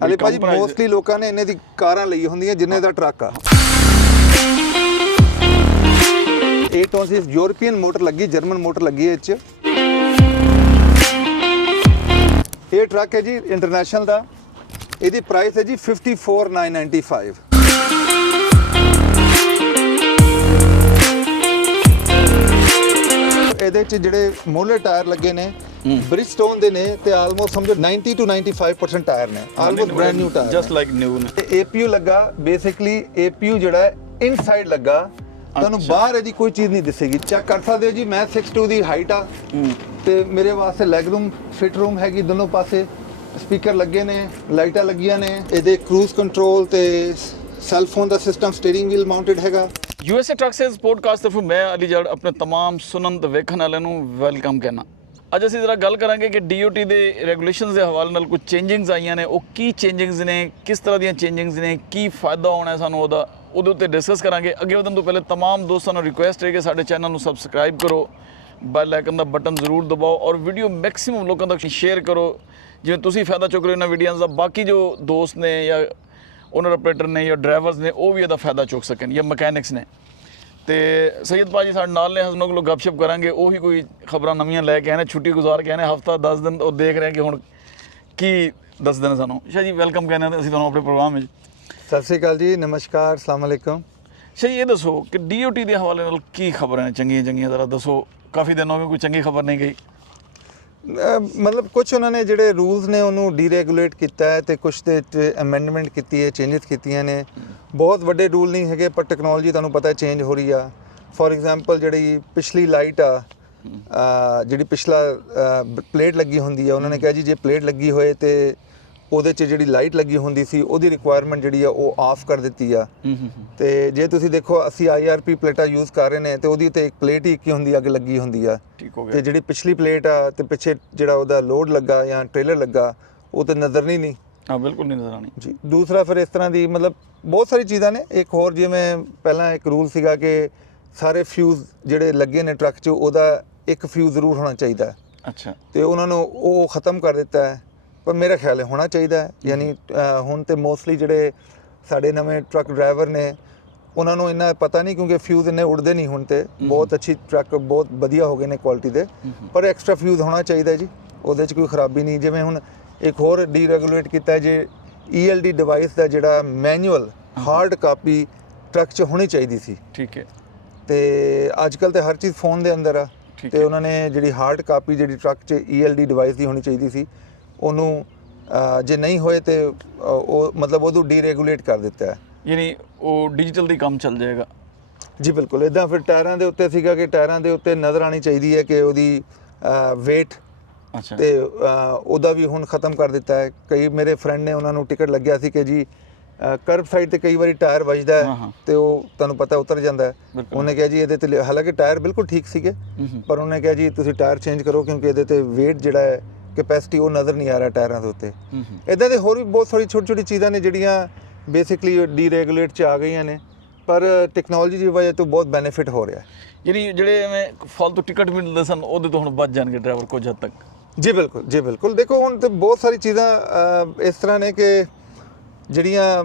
ਹਲੇ ਭਾਜੀ ਮੋਸਟਲੀ ਲੋਕਾਂ ਨੇ ਇਹਨੇ ਦੀ ਕਾਰਾਂ ਲਈ ਹੁੰਦੀਆਂ ਜਿੰਨੇ ਦਾ ਟਰੱਕ ਆ। 8 ਟੋਨਸ ਯੂਰਪੀਅਨ ਮੋਟਰ ਲੱਗੀ, ਜਰਮਨ ਮੋਟਰ ਲੱਗੀ ਹੈ ਇਹ 'ਚ। ਇਹ ਟਰੱਕ ਹੈ ਜੀ ਇੰਟਰਨੈਸ਼ਨਲ ਦਾ, ਇਹਦੀ ਪ੍ਰਾਈਸ ਹੈ ਜੀ 54,995। ਇਹਦੇ 'ਚ ਜਿਹੜੇ ਮੋਲੇ ਟਾਇਰ ਲੱਗੇ ਨੇ ਬ੍ਰਿਜਸਟੋਨ ਦੇ ਨੇ ਤੇ ਆਲਮੋਸਟ ਸਮਝੋ 90 to 95% ਟਾਇਰ ਨੇ, almost brand new tyre, just like new ਨੇ। ਤੇ APU ਲੱਗਾ, ਬੇਸਿਕਲੀ APU ਜਿਹੜਾ ਹੈ ਇਨਸਾਈਡ ਲੱਗਾ, ਤੁਹਾਨੂੰ ਬਾਹਰ ਇਹਦੀ ਕੋਈ ਚੀਜ਼ ਨਹੀਂ ਦਿਸੇਗੀ। ਚੈੱਕ ਕਰ ਸਕਦੇ ਹੋ ਜੀ, ਮੈਂ 6'2" ਦੀ ਹਾਈਟ ਆ ਤੇ ਮੇਰੇ ਵਾਸਤੇ ਲੈਗ ਰੂਮ, ਫਿਟ ਰੂਮ ਹੈਗੀ ਦੋਨੋਂ ਪਾਸੇ, ਸਪੀਕਰ ਲੱਗੇ ਨੇ, ਲਾਈਟਾਂ ਲੱਗੀਆਂ ਨੇ, ਇਹਦੇ ਕਰੂਜ਼ ਕੰਟਰੋਲ ਤੇ ਸੈਲ ਫੋਨ ਦਾ ਸਿਸਟਮ, ਸਟੀਅਰਿੰਗ ਵੀਲ ਮਾਊਂਟਡ ਹੈਗਾ। USA ਟਰੱਕ ਸੇਲਸ ਪੋਡਕਾਸਟ ਤੋਂ ਮੈਂ ਅਲੀ ਜੜ ਆਪਣੇ तमाम ਸੁਣਨ ਤੇ ਵੇਖਣ ਵਾਲਿਆਂ ਨੂੰ ਵੈਲਕਮ ਕਹਿਣਾ। ਅੱਜ ਅਸੀਂ ਜ਼ਰਾ ਗੱਲ ਕਰਾਂਗੇ ਕਿ DOT ਦੇ ਰੈਗੂਲੇਸ਼ਨਸ ਦੇ ਹਵਾਲੇ ਨਾਲ ਕੁਝ ਚੇਂਜਿੰਗਸ ਆਈਆਂ ਨੇ, ਉਹ ਕੀ ਚੇਂਜਿੰਗਸ ਨੇ, ਕਿਸ ਤਰ੍ਹਾਂ ਦੀਆਂ ਚੇਂਜਿੰਗਸ ਨੇ, ਕੀ ਫਾਇਦਾ ਹੋਣਾ ਹੈ ਸਾਨੂੰ ਉਹਦਾ, ਉਹਦੇ ਉੱਤੇ ਡਿਸਕਸ ਕਰਾਂਗੇ। ਅੱਗੇ ਵਧਣ ਤੋਂ ਪਹਿਲੇ तमाम ਦੋਸਤਾਂ ਨੂੰ ਰਿਕੁਐਸਟ ਹੈ ਕਿ ਸਾਡੇ ਚੈਨਲ ਨੂੰ ਸਬਸਕ੍ਰਾਈਬ ਕਰੋ, ਬੈਲ ਆਈਕਨ ਦਾ ਬਟਨ ਜ਼ਰੂਰ ਦਬਾਓ ਔਰ ਵੀਡੀਓ ਮੈਕਸਿਮਮ ਲੋਕਾਂ ਤੱਕ ਸ਼ੇਅਰ ਕਰੋ। ਜਿਵੇਂ ਤੁਸੀਂ ਫਾਇਦਾ ਚੁੱਕ ਰਹੇ ਹੋ ਇਹਨਾਂ ਵੀਡੀਓਜ਼ ਦਾ, ਬਾਕੀ ਜੋ ਦੋਸਤ ਨੇ ਜਾਂ ਓਨਰ ਆਪਰੇਟਰ ਨੇ ਜਾਂ ਡਰਾਈਵਰਸ ਨੇ ਉਹ ਵੀ ਇਹਦਾ ਫਾਇਦਾ ਚੁੱਕ ਸਕਣ, ਜਾਂ ਮਕੈਨਿਕਸ ਨੇ। ਤੇ ਸੈਯਦ ਭਾਜੀ ਸਾਡੇ ਨਾਲ ਨੇ, ਹਸਨੋਂ ਕੋਲ ਗੱਪਸ਼ਪ ਕਰਾਂਗੇ, ਉਹੀ ਕੋਈ ਖਬਰਾਂ ਨਵੀਆਂ ਲੈ ਕੇ ਆਏ ਨੇ, ਛੁੱਟੀ ਗੁਜ਼ਾਰ ਕੇ ਆਏ ਨੇ, ਹਫਤਾ 10 ਦਿਨ ਉਹ ਦੇਖ ਰਹੇ ਕਿ ਹੁਣ ਕੀ ਦੱਸਦੇ ਨੇ ਸਾਨੂੰ। ਸ਼ਾਹ ਜੀ ਵੈਲਕਮ ਕਹਿੰਦੇ ਹਾਂ ਅਸੀਂ ਤੁਹਾਨੂੰ ਆਪਣੇ ਪ੍ਰੋਗਰਾਮ ਵਿੱਚ। ਸਤਿ ਸ਼੍ਰੀ ਅਕਾਲ ਜੀ, ਨਮਸਕਾਰ, ਅਸਲਾਮ ਵਾਲੇਕੁਮ। ਸ਼ਾਹ ਜੀ ਇਹ ਦੱਸੋ ਕਿ DOT ਦੇ ਹਵਾਲੇ ਨਾਲ ਕੀ ਖਬਰਾਂ ਨੇ ਚੰਗੀਆਂ ਚੰਗੀਆਂ, ਜ਼ਰਾ ਦੱਸੋ। ਕਾਫੀ ਦਿਨ ਹੋ ਗਏ ਕੋਈ ਚੰਗੀ ਖਬਰ ਨਹੀਂ ਗਈ। ਮਤਲਬ ਕੁਝ ਉਹਨਾਂ ਨੇ ਜਿਹੜੇ ਰੂਲਸ ਨੇ ਉਹਨੂੰ ਡੀਰੈਗੂਲੇਟ ਕੀਤਾ ਹੈ ਤੇ ਕੁਝ ਦੇ ਅਮੈਂਡਮੈਂਟ ਕੀਤੀ ਹੈ, ਚੇਂਜਸ ਕੀਤੀਆਂ ਨੇ। ਬਹੁਤ ਵੱਡੇ ਰੂਲ ਨਹੀਂ ਹੈਗੇ ਪਰ ਟੈਕਨੋਲੋਜੀ ਤੁਹਾਨੂੰ ਪਤਾ ਚੇਂਜ ਹੋ ਰਹੀ ਆ। ਫੋਰ ਐਗਜ਼ਾਮਪਲ ਜਿਹੜੀ ਪਿਛਲੀ ਲਾਈਟ ਆ, ਜਿਹੜੀ ਪਿਛਲਾ ਪਲੇਟ ਲੱਗੀ ਹੁੰਦੀ ਆ, ਉਹਨਾਂ ਨੇ ਕਿਹਾ ਜੀ ਜੇ ਪਲੇਟ ਲੱਗੀ ਹੋਏ ਤੇ ਉਹਦੇ 'ਚ ਜਿਹੜੀ ਲਾਈਟ ਲੱਗੀ ਹੁੰਦੀ ਸੀ ਉਹਦੀ ਰਿਕੁਆਇਰਮੈਂਟ ਜਿਹੜੀ ਆ ਉਹ ਆਫ ਕਰ ਦਿੱਤੀ ਆ। ਤੇ ਜੇ ਤੁਸੀਂ ਦੇਖੋ ਅਸੀਂ IRP ਪਲੇਟਾਂ ਯੂਜ਼ ਕਰ ਰਹੇ ਨੇ ਤੇ ਉਹਦੀ ਤੇ ਇੱਕ ਪਲੇਟ ਹੀ ਇੱਕ ਹੀ ਹੁੰਦੀ, ਅੱਗੇ ਲੱਗੀ ਹੁੰਦੀ ਆ। ਤੇ ਜਿਹੜੀ ਪਿਛਲੀ ਪਲੇਟ ਆ ਤੇ ਪਿੱਛੇ ਜਿਹੜਾ ਉਹਦਾ ਲੋਡ ਲੱਗਾ ਜਾਂ ਟ੍ਰੇਲਰ ਲੱਗਾ ਉਹ ਤੇ ਨਜ਼ਰ ਨਹੀਂ। ਹਾਂ ਬਿਲਕੁਲ ਨਹੀਂ ਨਜ਼ਰ ਆਣੀ ਜੀ। ਦੂਸਰਾ ਫਿਰ ਇਸ ਤਰ੍ਹਾਂ ਦੀ ਮਤਲਬ ਬਹੁਤ ਸਾਰੀ ਚੀਜ਼ਾਂ ਨੇ। ਇੱਕ ਹੋਰ ਜਿਵੇਂ ਪਹਿਲਾਂ ਇੱਕ ਰੂਲ ਸੀਗਾ ਕਿ ਸਾਰੇ ਫਿਊਜ਼ ਜਿਹੜੇ ਲੱਗੇ ਨੇ ਟਰੱਕ 'ਚ ਉਹਦਾ ਇੱਕ ਫਿਊਜ਼ ਜ਼ਰੂਰ ਹੋਣਾ ਚਾਹੀਦਾ। ਅੱਛਾ। ਤੇ ਉਹਨਾਂ ਨੂੰ ਉਹ ਖ਼ਤਮ ਕਰ ਦਿੱਤਾ ਹੈ, ਪਰ ਮੇਰਾ ਖਿਆਲ ਹੈ ਹੋਣਾ ਚਾਹੀਦਾ। ਯਾਨੀ ਹੁਣ ਤੇ ਮੋਸਟਲੀ ਜਿਹੜੇ ਸਾਡੇ ਨਵੇਂ ਟਰੱਕ ਡਰਾਈਵਰ ਨੇ ਉਹਨਾਂ ਨੂੰ ਇੰਨਾ ਪਤਾ ਨਹੀਂ, ਕਿਉਂਕਿ ਫਿਊਜ਼ ਇੰਨੇ ਉੜਦੇ ਨਹੀਂ ਹੁਣ ਤੇ। ਬਹੁਤ ਅੱਛੀ ਟਰੱਕ ਬਹੁਤ ਵਧੀਆ ਹੋ ਗਏ ਨੇ ਕੁਆਲਿਟੀ ਦੇ, ਪਰ ਐਕਸਟਰਾ ਫਿਊਜ਼ ਹੋਣਾ ਚਾਹੀਦਾ ਜੀ, ਉਹਦੇ 'ਚ ਕੋਈ ਖਰਾਬੀ ਨਹੀਂ। ਜਿਵੇਂ ਹੁਣ ਇੱਕ ਹੋਰ ਡੀਰੈਗੂਲੇਟ ਕੀਤਾ ਜੇ ELD ਡਿਵਾਈਸ ਦਾ ਜਿਹੜਾ ਮੈਨੂਅਲ ਹਾਰਡ ਕਾਪੀ ਟਰੱਕ 'ਚ ਹੋਣੀ ਚਾਹੀਦੀ ਸੀ। ਠੀਕ ਹੈ। ਤੇ ਅੱਜ ਕੱਲ੍ਹ ਤੇ ਹਰ ਚੀਜ਼ ਫੋਨ ਦੇ ਅੰਦਰ ਆ, ਤੇ ਉਹਨਾਂ ਨੇ ਜਿਹੜੀ ਹਾਰਡ ਕਾਪੀ ਜਿਹੜੀ ਟਰੱਕ 'ਚ ELD ਡਿਵਾਈਸ ਦੀ ਹੋਣੀ ਚਾਹੀਦੀ ਸੀ ਉਹਨੂੰ ਜੇ ਨਹੀਂ ਹੋਏ ਤੇ ਉਹ ਮਤਲਬ ਉਹਨੂੰ ਡੀਰੈਗੂਲੇਟ ਕਰ ਦਿੱਤਾ ਹੈ। ਯਾਨੀ ਉਹ ਡਿਜੀਟਲ ਦੀ ਕੰਮ ਚੱਲ ਜਾਏਗਾ ਜੀ। ਬਿਲਕੁਲ ਇੱਦਾਂ। ਫਿਰ ਟਾਇਰਾਂ ਦੇ ਉੱਤੇ ਸੀਗਾ ਕਿ ਟਾਇਰਾਂ ਦੇ ਉੱਤੇ ਨਜ਼ਰ ਆਉਣੀ ਚਾਹੀਦੀ ਹੈ ਕਿ ਉਹਦੀ ਵੇਟ। ਅੱਛਾ। ਤੇ ਉਹਦਾ ਵੀ ਹੁਣ ਖ਼ਤਮ ਕਰ ਦਿੱਤਾ ਹੈ। ਕਈ ਮੇਰੇ ਫਰੈਂਡ ਨੇ ਉਹਨਾਂ ਨੂੰ ਟਿਕਟ ਲੱਗਿਆ ਸੀ ਕਿ ਜੀ ਕਰਬ ਸਾਈਡ ਤੇ ਕਈ ਵਾਰੀ ਟਾਇਰ ਵੱਜਦਾ ਹੈ ਤੇ ਉਹ ਤੁਹਾਨੂੰ ਪਤਾ ਉਤਰ ਜਾਂਦਾ ਹੈ। ਉਹਨੇ ਕਿਹਾ ਜੀ ਇਹਦੇ ਤੇ, ਹਾਲਾਂਕਿ ਟਾਇਰ ਬਿਲਕੁਲ ਠੀਕ ਸੀਗੇ, ਪਰ ਉਹਨੇ ਕਿਹਾ ਜੀ ਤੁਸੀਂ ਟਾਇਰ ਚੇਂਜ ਕਰੋ ਕਿਉਂਕਿ ਇਹਦੇ ਤੇ ਵੇਟ ਜਿਹੜਾ ਹੈ, ਕੈਪੈਸਿਟੀ ਉਹ ਨਜ਼ਰ ਨਹੀਂ ਆ ਰਿਹਾ ਟਾਇਰਾਂ ਦੇ ਉੱਤੇ। ਇੱਦਾਂ ਦੇ ਹੋਰ ਵੀ ਬਹੁਤ ਸਾਰੀ ਛੋਟੀ ਛੋਟੀ ਚੀਜ਼ਾਂ ਨੇ ਜਿਹੜੀਆਂ ਬੇਸਿਕਲੀ ਡੀਰੈਗੂਲੇਟ 'ਚ ਆ ਗਈਆਂ ਨੇ, ਪਰ ਟੈਕਨੋਲੋਜੀ ਦੀ ਵਜ੍ਹਾ ਤੋਂ ਬਹੁਤ ਬੈਨੀਫਿਟ ਹੋ ਰਿਹਾ। ਯਾਨੀ ਜਿਹੜੇ ਐਵੇਂ ਫਾਲਤੂ ਟਿਕਟ ਮਿਲਦੇ ਸਨ ਉਹਦੇ ਤੋਂ ਹੁਣ ਬਚ ਜਾਣਗੇ ਡਰਾਈਵਰ ਕੁਝ ਹੱਦ ਤੱਕ। ਜੀ ਬਿਲਕੁਲ, ਜੀ ਬਿਲਕੁਲ। ਦੇਖੋ ਹੁਣ ਤੇ ਬਹੁਤ ਸਾਰੀ ਚੀਜ਼ਾਂ ਇਸ ਤਰ੍ਹਾਂ ਨੇ ਕਿ ਜਿਹੜੀਆਂ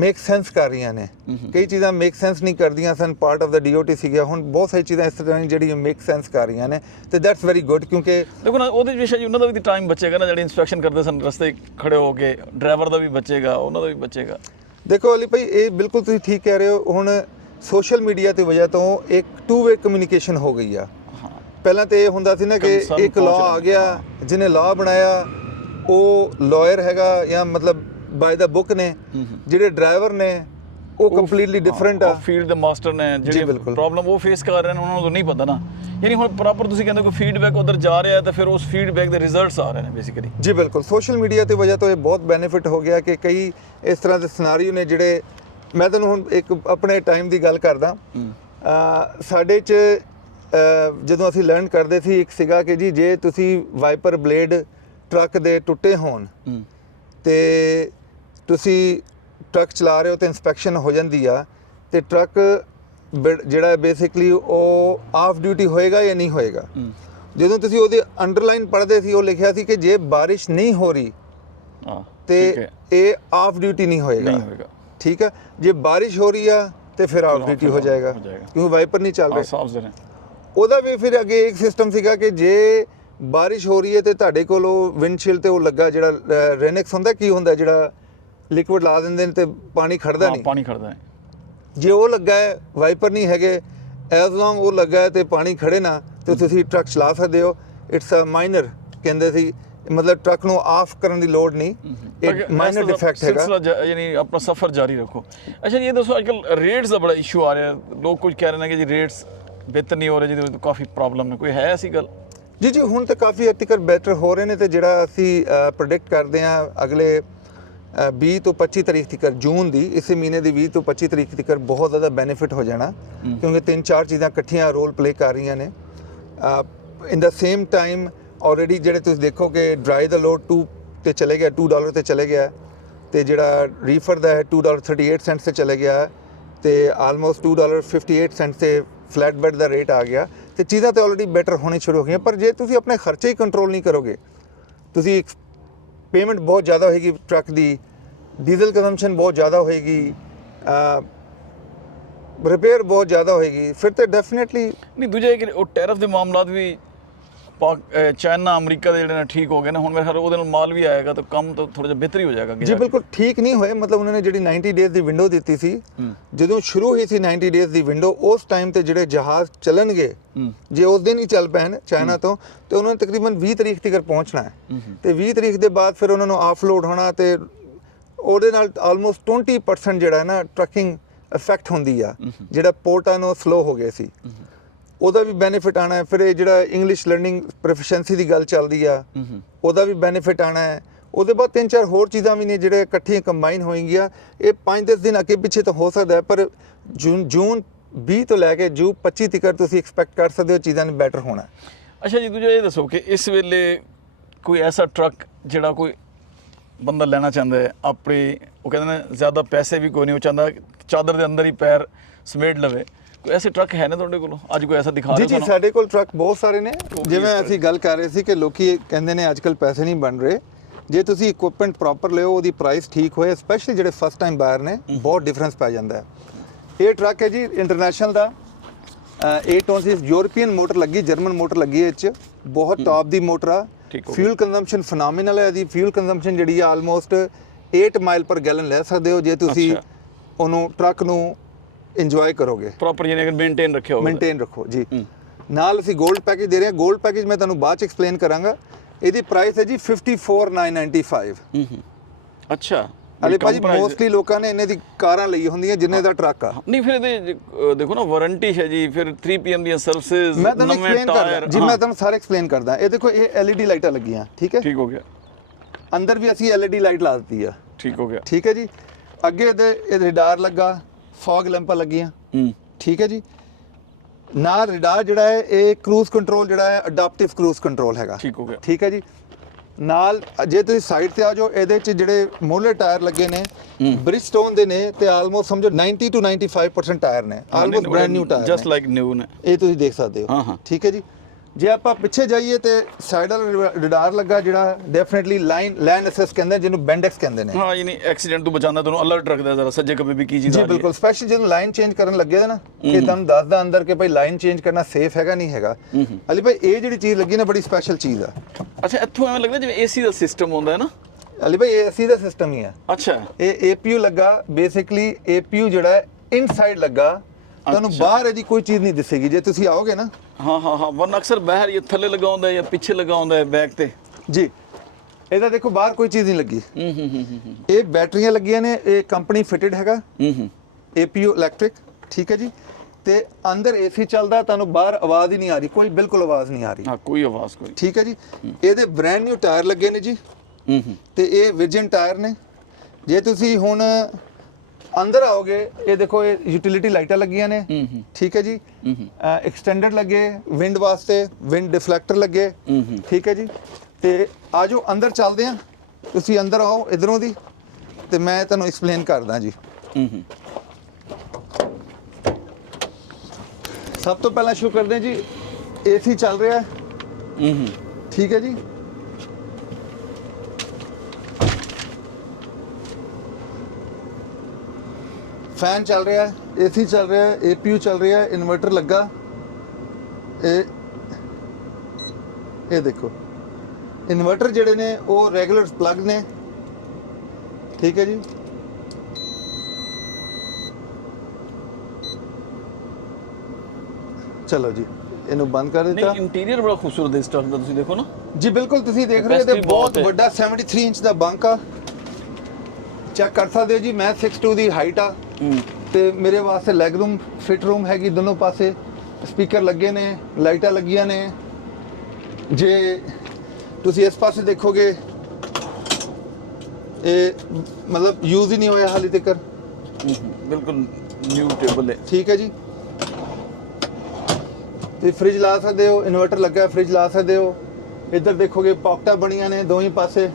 ਮੇਕ ਸੈਂਸ ਕਰ ਰਹੀਆਂ ਨੇ। ਕਈ ਚੀਜ਼ਾਂ ਮੇਕ ਸੈਂਸ ਨਹੀਂ ਕਰਦੀਆਂ ਸਨ, ਪਾਰਟ ਆਫ ਦਾ DOT ਸੀਗਾ। ਹੁਣ ਬਹੁਤ ਸਾਰੀ ਚੀਜ਼ਾਂ ਇਸ ਤਰ੍ਹਾਂ ਜਿਹੜੀਆਂ ਮੇਕ ਸੈਂਸ ਕਰ ਰਹੀਆਂ ਨੇ ਤੇ ਦੈਟਸ ਵੈਰੀ ਗੁੱਡ। ਕਿਉਂਕਿ ਦੇਖੋ ਨਾ ਉਹਦੇ ਵਿੱਚ ਜੀ ਉਹਨਾਂ ਦਾ ਵੀ ਟਾਈਮ ਬਚੇਗਾ ਨਾ, ਜਿਹੜੇ ਇੰਸਪੈਕਸ਼ਨ ਕਰਦੇ ਸਨ ਰਸਤੇ ਖੜੇ ਹੋ ਕੇ, ਡਰਾਈਵਰ ਦਾ ਵੀ ਬਚੇਗਾ, ਉਹਨਾਂ ਦਾ ਵੀ ਬਚੇਗਾ। ਦੇਖੋ ਅਲੀ ਭਾਈ ਇਹ ਬਿਲਕੁਲ ਤੁਸੀਂ ਠੀਕ ਕਹਿ ਰਹੇ ਹੋ। ਹੁਣ ਸੋਸ਼ਲ ਮੀਡੀਆ ਦੀ ਵਜ੍ਹਾ ਤੋਂ ਇੱਕ 2-ਵੇ ਕਮਿਊਨੀਕੇਸ਼ਨ ਹੋ ਗਈ ਆ। ਪਹਿਲਾਂ ਤੇ ਇਹ ਹੁੰਦਾ ਸੀ ਨਾ ਕਿ ਇੱਕ ਲਾਅ ਆ ਗਿਆ, ਜਿਹਨੇ ਲਾਅ ਬਣਾਇਆ ਉਹ ਲਾਇਰ ਹੈਗਾ ਜਾਂ ਮਤਲਬ ਬਾਈ ਦਾ ਬੁੱਕ ਨੇ, ਜਿਹੜੇ ਡਰਾਈਵਰ ਨੇ ਉਹ ਕੰਪਲੀਟਲੀ ਡਿਫਰੈਂਟ ਆ, ਫੀਲਡ ਦੇ ਮਾਸਟਰ ਨੇ, ਜਿਹੜੀ ਪ੍ਰੋਬਲਮ ਉਹ ਫੇਸ ਕਰ ਰਹੇ ਨੇ ਉਹਨਾਂ ਨੂੰ ਨਹੀਂ ਪਤਾ ਨਾ। ਯਾਨੀ ਹੁਣ ਪ੍ਰੋਪਰ ਤੁਸੀਂ ਕਹਿੰਦੇ ਕੋਈ ਫੀਡਬੈਕ ਉਧਰ ਜਾ ਰਿਹਾ ਤਾਂ ਫਿਰ ਉਸ ਫੀਡਬੈਕ ਦੇ ਰਿਜ਼ਲਟਸ ਆ ਰਹੇ ਨੇ ਬੇਸਿਕਲੀ। ਜੀ ਬਿਲਕੁਲ। ਸੋਸ਼ਲ ਮੀਡੀਆ ਦੀ ਵਜ੍ਹਾ ਤੋਂ ਇਹ ਬਹੁਤ ਬੈਨੀਫਿਟ ਹੋ ਗਿਆ ਕਿ ਕਈ ਇਸ ਤਰ੍ਹਾਂ ਦੇ ਸਿਨਾਰੀਓ ਨੇ ਜਿਹੜੇ ਮੈਂ ਤੁਹਾਨੂੰ ਹੁਣ ਇੱਕ ਆਪਣੇ ਟਾਈਮ ਦੀ ਗੱਲ ਕਰਦਾ। ਸਾਡੇ 'ਚ ਜਦੋਂ ਅਸੀਂ ਲਰਨ ਕਰਦੇ ਸੀ ਇੱਕ ਸੀਗਾ ਕਿ ਜੀ ਜੇ ਤੁਸੀਂ ਵਾਈਪਰ ਬਲੇਡ ਟਰੱਕ ਦੇ ਟੁੱਟੇ ਹੋਣ ਤੇ ਤੁਸੀਂ ਟਰੱਕ ਚਲਾ ਰਹੇ ਹੋ ਤੇ ਇਨਸਪੈਕਸ਼ਨ ਹੋ ਜਾਂਦੀ ਆ ਤੇ ਟਰੱਕ ਜਿਹੜਾ ਬੇਸਿਕਲੀ ਉਹ ਆਫ ਡਿਊਟੀ ਹੋਏਗਾ ਜਾਂ ਨਹੀਂ ਹੋਏਗਾ। ਜਦੋਂ ਤੁਸੀਂ ਉਹਦੇ ਅੰਡਰਲਾਈਨ ਪੜ੍ਹਦੇ ਸੀ ਉਹ ਲਿਖਿਆ ਸੀ ਕਿ ਜੇ ਬਾਰਿਸ਼ ਨਹੀਂ ਹੋ ਰਹੀ ਤੇ ਠੀਕ ਹੈ। ਇਹ ਆਫ ਡਿਊਟੀ ਨਹੀਂ ਹੋਏਗਾ। ਨਹੀਂ ਹੋਏਗਾ। ਠੀਕ ਹੈ, ਜੇ ਬਾਰਿਸ਼ ਹੋ ਰਹੀ ਆ ਤੇ ਫਿਰ ਆਫ ਡਿਊਟੀ ਹੋ ਜਾਏਗਾ ਕਿਉਂਕਿ ਵਾਈਪਰ ਨਹੀਂ ਚੱਲ ਹਾਂ ਰਿਹਾ। ਸਾਫ ਜ਼ਰਾ ਉਹਦਾ ਵੀ ਫਿਰ ਅੱਗੇ ਇੱਕ ਸਿਸਟਮ ਸੀਗਾ ਕਿ ਜੇ ਬਾਰਿਸ਼ ਹੋ ਰਹੀ ਹੈ ਤੇ ਤੁਹਾਡੇ ਕੋਲ ਉਹ ਵਿੰਡਸ਼ੀਲਡ ਤੇ ਉਹ ਲੱਗਾ ਜਿਹੜਾ ਰੇਨਿਕਸ ਹੁੰਦਾ, ਕੀ ਹੁੰਦਾ ਜਿਹੜਾ ਲਿਕਵਿਡ ਲਾ ਦਿੰਦੇ ਨੇ ਤੇ ਪਾਣੀ ਖੜਦਾ ਹਾਂ ਨਹੀਂ, ਪਾਣੀ ਖੜਦਾ ਹੈ। ਜੇ ਉਹ ਲੱਗਾ ਹੈ ਵਾਈਪਰ ਨਹੀਂ ਹੈਗੇ, ਐਜ਼ ਲੌਂਗ ਉਹ ਲੱਗਾ ਹੈ ਤੇ ਪਾਣੀ ਖੜੇ ਨਾ ਤੇ ਤੁਸੀਂ ਟਰੱਕ ਚਲਾ ਸਕਦੇ ਹੋ। ਇਟਸ ਅ ਮਾਈਨਰ ਕਹਿੰਦੇ ਸੀ, ਮਤਲਬ ਟਰੱਕ ਨੂੰ ਆਫ ਕਰਨ ਦੀ ਲੋੜ ਨਹੀਂ, ਇੱਕ ਮਾਈਨਰ ਡਿਫੈਕਟ ਹੈਗਾ। ਸਿਲਸਿਲਾ ਯਾਨੀ ਆਪਣਾ ਸਫ਼ਰ ਜਾਰੀ ਰੱਖੋ। ਅੱਛਾ ਜੀ, ਇਹ ਦੱਸੋ ਅੱਜਕੱਲ ਰੇਟਸ ਦਾ ਬੜਾ ਇਸ਼ੂ ਆ ਰਿਹਾ, ਲੋਕ ਕੁਝ ਕਹਿ ਰਹੇ ਨੇ ਕਿ ਜੀ ਰੇਟਸ ਬਿਹਤਰ ਨਹੀਂ ਹੋ ਰਹੇ, ਜਿਹਦੇ ਵਿੱਚ ਕਾਫੀ ਪ੍ਰੋਬਲਮ ਨੇ, ਕੋਈ ਹੈ ਐਸੀ ਗੱਲ? ਜੀ ਹੁਣ ਤਾਂ ਕਾਫੀ ਹੱਦ ਤੱਕ ਬੈਟਰ ਹੋ ਰਹੇ ਨੇ ਤੇ ਜਿਹੜਾ ਅਸੀਂ ਪ੍ਰੈਡਿਕਟ ਕਰਦੇ ਹਾਂ ਅਗਲੇ 20 ਤੋਂ 25 ਤਰੀਕ ਤੱਕ, ਜੂਨ ਦੀ, ਇਸੇ ਮਹੀਨੇ ਦੀ 20 ਤੋਂ 25 ਤਰੀਕ ਤੱਕ ਬਹੁਤ ਜ਼ਿਆਦਾ ਬੈਨੀਫਿਟ ਹੋ ਜਾਣਾ ਕਿਉਂਕਿ 3-4 ਚੀਜ਼ਾਂ ਇਕੱਠੀਆਂ ਰੋਲ ਪਲੇ ਕਰ ਰਹੀਆਂ ਨੇ। ਇਨ ਦਾ ਸੇਮ ਟਾਈਮ ਆਲਰੇਡੀ ਜਿਹੜੇ ਤੁਸੀਂ ਦੇਖੋ ਕਿ ਡਰਾਈ ਦਾ ਲੋਡ 2 ਤੇ ਚਲੇ ਗਿਆ, $2 ਤੇ ਚਲੇ ਗਿਆ, ਤੇ ਜਿਹੜਾ ਰੀਫਰ ਦਾ ਹੈ $2.38 ਤੇ ਚਲੇ ਗਿਆ, ਤੇ ਆਲਮੋਸਟ $2.58 ਤੇ ਫਲੈਟ ਬੈਡ ਦਾ ਰੇਟ ਆ ਗਿਆ, ਤੇ ਚੀਜ਼ਾਂ ਤੇ ਆਲਰੇਡੀ ਬੈਟਰ ਹੋਣੀ ਸ਼ੁਰੂ ਹੋ ਗਈਆਂ। ਪਰ ਜੇ ਤੁਸੀਂ ਆਪਣੇ ਖਰਚੇ ਹੀ ਕੰਟਰੋਲ ਨਹੀਂ ਕਰੋਗੇ, ਤੁਸੀਂ ਪੇਮੈਂਟ ਬਹੁਤ ਜ਼ਿਆਦਾ ਹੋਏਗੀ ਟਰੱਕ ਦੀ, ਡੀਜ਼ਲ ਕੰਜ਼ੰਪਸ਼ਨ ਬਹੁਤ ਜ਼ਿਆਦਾ ਹੋਏਗੀ, ਰਿਪੇਅਰ ਬਹੁਤ ਜ਼ਿਆਦਾ ਹੋਏਗੀ, ਫਿਰ ਤੇ ਡੈਫੀਨਿਟਲੀ ਨਹੀਂ। ਦੂਜਾ ਕਿ ਉਹ ਟੈਰਿਫ ਦੇ ਮਾਮਲਾਤ ਵੀ ਚਾਈਨਾ ਅਮਰੀਕਾ ਦੇ ਜਿਹੜੇ ਨੇ ਠੀਕ ਹੋ ਗਏ ਨੇ, ਹੁਣ ਮੇਰੇ ਖਿਆਲ ਉਹਦੇ ਨਾਲ ਮਾਲ ਵੀ ਆਏਗਾ ਤਾਂ ਕੰਮ ਤਾਂ ਥੋੜਾ ਜਿਹਾ ਬਿਹਤਰ ਹੀ ਹੋ ਜਾਏਗਾ। ਜੀ ਬਿਲਕੁਲ ਠੀਕ ਨਹੀਂ ਹੋਏ, ਮਤਲਬ ਉਹਨਾਂ ਨੇ ਜਿਹੜੀ 90 ਡੇਜ਼ ਦੀ ਵਿੰਡੋ ਦਿੱਤੀ ਸੀ, ਜਦੋਂ ਸ਼ੁਰੂ ਹੋਈ ਸੀ 90 ਡੇਜ਼ ਦੀ ਵਿੰਡੋ, ਉਸ ਟਾਈਮ ਤੇ ਜਿਹੜੇ ਜਹਾਜ਼ ਚੱਲਣਗੇ ਜੇ ਉਸ ਦਿਨ ਹੀ ਚੱਲ ਪੈਣ ਚਾਈਨਾ ਤੋਂ, ਤੇ ਉਹਨਾਂ ਨੇ ਤਕਰੀਬਨ 20 ਤਰੀਕ ਤੱਕ ਪਹੁੰਚਣਾ ਹੈ, ਤੇ 20 ਤਰੀਕ ਦੇ ਬਾਅਦ ਫਿਰ ਉਹਨਾਂ ਨੂੰ ਆਫਲੋਡ ਹੋਣਾ, ਤੇ ਉਹਦੇ ਨਾਲ ਆਲਮੋਸਟ 20% ਜਿਹੜਾ ਹੈ ਨਾ ਟਰੱਕਿੰਗ ਇਫੈਕਟ ਹੁੰਦੀ ਆ, ਜਿਹੜਾ ਪੋਰਟਾਂ ਨੂੰ ਸਲੋ ਹੋ ਗਏ ਸੀ, ਉਹਦਾ ਵੀ ਬੈਨੀਫਿਟ ਆਣਾ ਹੈ। ਫਿਰ ਇਹ ਜਿਹੜਾ ਇੰਗਲਿਸ਼ ਲਰਨਿੰਗ ਪ੍ਰੋਫੀਸ਼ੀਐਂਸੀ ਦੀ ਗੱਲ ਚੱਲਦੀ ਆ, ਉਹਦਾ ਵੀ ਬੈਨੀਫਿਟ ਆਣਾ ਹੈ। ਉਹਦੇ ਬਾਅਦ 3-4 ਹੋਰ ਚੀਜ਼ਾਂ ਵੀ ਨੇ ਜਿਹੜੇ ਇਕੱਠੀਆਂ ਕੰਬਾਈਨ ਹੋਏਗੀਆਂ। ਇਹ 5-10 ਦਿਨ ਅੱਗੇ ਪਿੱਛੇ ਤਾਂ ਹੋ ਸਕਦਾ ਹੈ, ਪਰ ਜੂਨ 20 ਤੋਂ ਲੈ ਕੇ ਜੂਨ 25 ਤੱਕ ਤੁਸੀਂ ਐਕਸਪੈਕਟ ਕਰ ਸਕਦੇ ਹੋ ਚੀਜ਼ਾਂ ਨੇ ਬੈਟਰ ਹੋਣਾ। ਅੱਛਾ ਜੀ, ਦੂਜਾ ਇਹ ਦੱਸੋ ਕਿ ਇਸ ਵੇਲੇ ਕੋਈ ਐਸਾ ਟਰੱਕ ਜਿਹੜਾ ਕੋਈ ਬੰਦਾ ਲੈਣਾ ਚਾਹੁੰਦਾ ਹੈ ਆਪਣੇ, ਉਹ ਕਹਿੰਦੇ ਨੇ ਜ਼ਿਆਦਾ ਪੈਸੇ ਵੀ ਕੋਈ ਨਹੀਂ, ਉਹ ਚਾਹੁੰਦਾ ਚਾਦਰ ਦੇ ਅੰਦਰ ਹੀ ਪੈਰ ਸਮੇਟ ਲਵੇ, ਕੋਈ ਐਸੇ ਟਰੱਕ ਹੈ ਨੇ ਤੁਹਾਡੇ ਕੋਲ ਅੱਜ? ਕੋਈ ਐਸਾ ਦਿਖਾ ਰਹੇ ਜੀ ਸਾਡੇ ਕੋਲ ਟਰੱਕ ਬਹੁਤ ਸਾਰੇ ਨੇ। ਜਿਵੇਂ ਅਸੀਂ ਗੱਲ ਕਰ ਰਹੇ ਸੀ ਕਿ ਲੋਕੀ ਕਹਿੰਦੇ ਨੇ ਅੱਜਕੱਲ ਪੈਸੇ ਨਹੀਂ ਬਣ ਰਹੇ, ਜੇ ਤੁਸੀਂ ਇਕਵਿਪਮੈਂਟ ਪ੍ਰੋਪਰ ਲਿਓ, ਉਹਦੀ ਪ੍ਰਾਈਸ ਠੀਕ ਹੋਏ, ਸਪੈਸ਼ਲੀ ਜਿਹੜੇ ਫਸਟ ਟਾਈਮ ਬਾਇਰ ਨੇ, ਬਹੁਤ ਡਿਫਰੈਂਸ ਪੈ ਜਾਂਦਾ ਹੈ। ਇਹ ਟਰੱਕ ਹੈ ਜੀ ਇੰਟਰਨੈਸ਼ਨਲ ਦਾ, 8 ਟੌਨਸ ਯੂਰਪੀਅਨ ਮੋਟਰ ਲੱਗੀ, ਜਰਮਨ ਮੋਟਰ ਲੱਗੀ ਹੈ, ਇਹ 'ਚ ਬਹੁਤ ਟਾਪ ਦੀ ਮੋਟਰ ਆ। ਫਿਊਲ ਕੰਜ਼ੰਪਸ਼ਨ ਫੈਨੋਮੀਨਲ ਹੈ ਇਹਦੀ। ਫਿਊਲ ਕੰਜ਼ੰਪਸ਼ਨ ਜਿਹੜੀ ਆ ਆਲਮੋਸਟ 8 ਮਾਈਲ ਪਰ ਗੈਲਨ ਲੈ ਸਕਦੇ ਹੋ ਜੇ ਤੁਸੀਂ ਉਹਨੂੰ ਟਰੱਕ ਨੂੰ ਇੰਜੋਏ ਕਰੋਗੇ, ਪ੍ਰੋਪਰ ਯਾਨੀ ਅਗਰ ਮੇਨਟੇਨ ਰੱਖਿਆ ਹੋਵੇ। ਮੇਨਟੇਨ ਰੱਖੋ ਜੀ। ਨਾਲ ਅਸੀਂ 골ਡ ਪੈਕੇਜ ਦੇ ਰਹੇ ਹਾਂ। 골ਡ ਪੈਕੇਜ ਮੈਂ ਤੁਹਾਨੂੰ ਬਾਅਦ ਚ ਐਕਸਪਲੇਨ ਕਰਾਂਗਾ। ਇਹਦੀ ਪ੍ਰਾਈਸ ਹੈ ਜੀ 54,995। ਅੱਛਾ, ਅਲੇ ਭਾਜੀ ਮੋਸਟਲੀ ਲੋਕਾਂ ਨੇ ਇਹਨੇ ਦੀ ਕਾਰਾਂ ਲਈ ਹੁੰਦੀਆਂ ਜਿੰਨੇ ਦਾ ਟਰੱਕ ਆ। ਨਹੀਂ ਫਿਰ ਇਹਦੇ ਦੇਖੋ ਨਾ ਵਾਰੰਟੀ ਹੈ ਜੀ, ਫਿਰ 3 PM ਦੀਆਂ ਸਰਵਿਸਿਜ਼, ਮੈਂ ਤੁਹਾਨੂੰ ਐਕਸਪਲੇਨ ਕਰਦਾ ਜੀ, ਮੈਂ ਤੁਹਾਨੂੰ ਸਾਰੇ ਐਕਸਪਲੇਨ ਕਰਦਾ। ਇਹ ਦੇਖੋ, ਇਹ LED ਲਾਈਟਾਂ ਲੱਗੀਆਂ, ਠੀਕ ਹੈ, ਠੀਕ ਹੋ ਗਿਆ। ਅੰਦਰ ਵੀ ਅਸੀਂ LED ਲਾਈਟ ਲਾ ਦਿੱਤੀ ਆ, ਠੀਕ ਹੋ ਗਿਆ, ਠੀਕ ਹੈ ਜੀ। ਅੱਗੇ ਇਹਦੇ ਰਡਾਰ ਲੱਗਾ, ਫੌਗ ਲੈਂਪਾਂ ਲੱਗੀਆਂ, ਠੀਕ ਹੈ ਜੀ। ਨਾਲ ਰਡਾਰ ਜਿਹੜਾ ਹੈ ਇਹ ਕਰੂਜ਼ ਕੰਟਰੋਲ ਜਿਹੜਾ ਹੈ ਅਡਾਪਟਿਵ ਕਰੂਜ਼ ਕੰਟਰੋਲ ਹੈਗਾ, ਠੀਕ ਹੋ ਗਿਆ, ਠੀਕ ਹੈ ਜੀ। ਨਾਲ ਜੇ ਤੁਸੀਂ ਸਾਈਡ ਤੇ ਆ ਜਾਓ, ਇਹਦੇ ਚ ਜਿਹੜੇ ਮੋਹਲੇ ਟਾਇਰ ਲੱਗੇ ਨੇ ਬ੍ਰਿਜਸਟੋਨ ਦੇ ਨੇ, ਤੇ ਆਲਮੋਸਟ ਸਮਝੋ 90 ਤੋਂ 95% ਟਾਇਰ ਨੇ, almost brand new tyre, just like new ਨੇ, ਇਹ ਤੁਸੀਂ ਦੇਖ ਸਕਦੇ ਹੋ, ਠੀਕ ਹੈ ਜੀ। ਜੇ ਆਪਾਂ ਪਿੱਛੇ ਜਾਈਏ ਤੇ ਸਾਈਡ ਵਾਲਾ ਰਡਾਰ ਲੱਗਾ ਜਿਹੜਾ ਡੈਫੀਨਿਟਲੀ ਲੈਂਡ ਅਸੈਸ ਕਹਿੰਦੇ, ਜਿਹਨੂੰ ਬੈਂਡੈਕਸ ਕਹਿੰਦੇ ਨੇ। ਹਾਂ, ਯਾਨੀ ਐਕਸੀਡੈਂਟ ਤੋਂ ਬਚਾਉਂਦਾ, ਤੁਹਾਨੂੰ ਅਲਰਟ ਰੱਖਦਾ ਜ਼ਰਾ ਸੱਜੇ ਖੱਬੇ ਵੀ ਕੀ ਚੀਜ਼ ਆ ਰਹੀ ਹੈ। ਜੀ ਬਿਲਕੁਲ, ਸਪੈਸ਼ਲੀ ਜਦੋਂ ਲਾਈਨ ਚੇਂਜ ਕਰਨ ਲੱਗੇ ਨਾ, ਇਹ ਤੁਹਾਨੂੰ ਦੱਸਦਾ ਅੰਦਰ ਕਿ ਭਾਈ ਲਾਈਨ ਚੇਂਜ ਕਰਨਾ ਸੇਫ ਹੈਗਾ ਨਹੀਂ ਹੈਗਾ। ਅਲੀ ਭਾਈ ਇਹ ਜਿਹੜੀ ਚੀਜ਼ ਲੱਗੀ ਨਾ ਬੜੀ ਸਪੈਸ਼ਲ ਚੀਜ਼ ਆ। ਅੱਛਾ, ਇੱਥੋਂ ਐਵੇਂ ਲੱਗਦਾ ਜਿਵੇਂ AC ਦਾ ਸਿਸਟਮ ਹੁੰਦਾ ਹੈ ਨਾ। ਅਲੀ ਭਾਈ ਇਹ AC ਦਾ ਸਿਸਟਮ ਹੀ ਆ। ਅੱਛਾ, ਇਹ APU ਲੱਗਾ, ਬੇਸਿਕਲੀ APU ਜਿਹੜਾ ਹੈ ਇਨਸਾਈਡ ਲੱਗਾ, ਤੁਹਾਨੂੰ ਬਾਹਰ ਇਹਦੀ ਕੋਈ ਚੀਜ਼ ਨਹੀਂ ਦਿਸੇਗੀ ਜੇ ਤੁਸੀਂ ਆਓਗੇ ਨਾ। ਹਾਂ, ਵਰਨ ਅਕਸਰ ਬਾਹਰ ਇਹ ਥੱਲੇ ਲਗਾਉਂਦਾ ਜਾਂ ਪਿੱਛੇ ਲਗਾਉਂਦਾ ਬੈਕ ਤੇ ਜੀ। ਇਹਦਾ ਦੇਖੋ ਬਾਹਰ ਕੋਈ ਚੀਜ਼ ਨਹੀਂ ਲੱਗੀ। ਇਹ ਬੈਟਰੀਆਂ ਲੱਗੀਆਂ ਨੇ, ਇਹ ਕੰਪਨੀ ਫਿਟਡ ਹੈਗਾ, APU ਇਲੈਕਟ੍ਰਿਕ, ਠੀਕ ਹੈ ਜੀ। ਤੇ ਅੰਦਰ AC ਚੱਲਦਾ, ਤੁਹਾਨੂੰ ਬਾਹਰ ਆਵਾਜ਼ ਹੀ ਨਹੀਂ ਆ ਰਹੀ, ਕੋਈ ਬਿਲਕੁਲ ਆਵਾਜ਼ ਨਹੀਂ ਆ ਰਹੀ। ਹਾਂ, ਕੋਈ ਆਵਾਜ਼ ਕੋਈ, ਠੀਕ ਹੈ ਜੀ। ਇਹਦੇ ਬ੍ਰੈਂਡ ਨਿਊ ਟਾਇਰ ਲੱਗੇ ਨੇ ਜੀ, ਤੇ ਇਹ ਵਿਜਨ ਟਾਇਰ ਨੇ। ਜੇ ਤੁਸੀਂ ਹੁਣ ਅੰਦਰ ਆਓਗੇ, ਇਹ ਦੇਖੋ ਇਹ ਯੂਟਿਲਿਟੀ ਲਾਈਟਾਂ ਲੱਗੀਆਂ ਨੇ, ਠੀਕ ਹੈ ਜੀ। ਐਕਸਟੈਂਡਡ ਲੱਗੇ ਵਿੰਡ ਵਾਸਤੇ, ਵਿੰਡ ਡਿਫਲੈਕਟਰ ਲੱਗੇ, ਠੀਕ ਹੈ ਜੀ। ਤੇ ਆਜੋ ਅੰਦਰ ਚੱਲਦੇ ਆ, ਤੁਸੀਂ ਅੰਦਰ ਆਓ ਇਧਰੋਂ ਦੀ, ਤੇ ਮੈਂ ਤੁਹਾਨੂੰ ਐਕਸਪਲੇਨ ਕਰਦਾ ਜੀ। ਸਭ ਤੋਂ ਪਹਿਲਾਂ ਸ਼ੁਰੂ ਕਰਦੇ ਹਾਂ ਜੀ, AC ਚੱਲ ਰਿਹਾ, ਠੀਕ ਹੈ ਜੀ। ਫੈਨ ਚੱਲ ਰਿਹਾ ਹੈ, ਏਸੀ ਚੱਲ ਰਿਹਾ ਹੈ, ਏਪੀਯੂ ਚੱਲ ਰਿਹਾ ਹੈ, ਇਨਵਰਟਰ ਲੱਗਾ। ਇਹ ਦੇਖੋ ਇਨਵਰਟਰ ਜਿਹੜੇ ਨੇ ਉਹ ਰੈਗੂਲਰ ਪਲੱਗ ਨੇ, ਠੀਕ ਹੈ ਜੀ। ਚਲੋ ਜੀ ਇਹਨੂੰ ਬੰਦ ਕਰ ਦਿੱਤਾ। ਨਹੀਂ ਇੰਟੀਰੀਅਰ ਬੜਾ ਖੂਬਸੂਰਤ ਹੈ ਇਸ ਟਰੱਕ ਦਾ, ਤੁਸੀਂ ਦੇਖੋ ਨਾ। ਜੀ ਬਿਲਕੁਲ, ਤੁਸੀਂ ਦੇਖ ਰਹੇ ਹੋ ਤੇ Capacity ਬਹੁਤ ਬਹੁਤ ਹੈ। ਵੱਡਾ 73 ਇੰਚ ਦਾ ਬੰਕ ਆ, ਚੈੱਕ ਕਰ ਸਕਦੇ ਹੋ ਜੀ। ਮੈਂ 6'2" ਦੀ ਹਾਈਟ ਆ ਤੇ ਮੇਰੇ ਵਾਸਤੇ ਲੈਗ ਰੂਮ, ਫਿਟ ਰੂਮ ਹੈਗੀ ਦੋਨੋਂ ਪਾਸੇ, ਸਪੀਕਰ ਲੱਗੇ ਨੇ, ਲਾਈਟਾਂ ਲੱਗੀਆਂ ਨੇ। ਜੇ ਤੁਸੀਂ ਇਸ ਪਾਸੇ ਦੇਖੋਗੇ ਇਹ ਮਤਲਬ ਯੂਜ਼ ਹੀ ਨਹੀਂ ਹੋਇਆ ਹਾਲੇ ਤੱਕ, ਬਿਲਕੁਲ ਨਿਊ ਟੇਬਲ ਹੈ। ਠੀਕ ਹੈ ਜੀ। ਤੇ ਫ੍ਰਿਜ ਲਾ ਸਕਦੇ ਹੋ, ਇਨਵਰਟਰ ਲੱਗਾ, ਫ੍ਰਿਜ ਲਾ ਸਕਦੇ ਹੋ। ਇੱਧਰ ਦੇਖੋਗੇ ਪੌਕਟਾਂ ਬਣੀਆਂ ਨੇ ਦੋਵੇਂ ਪਾਸੇ,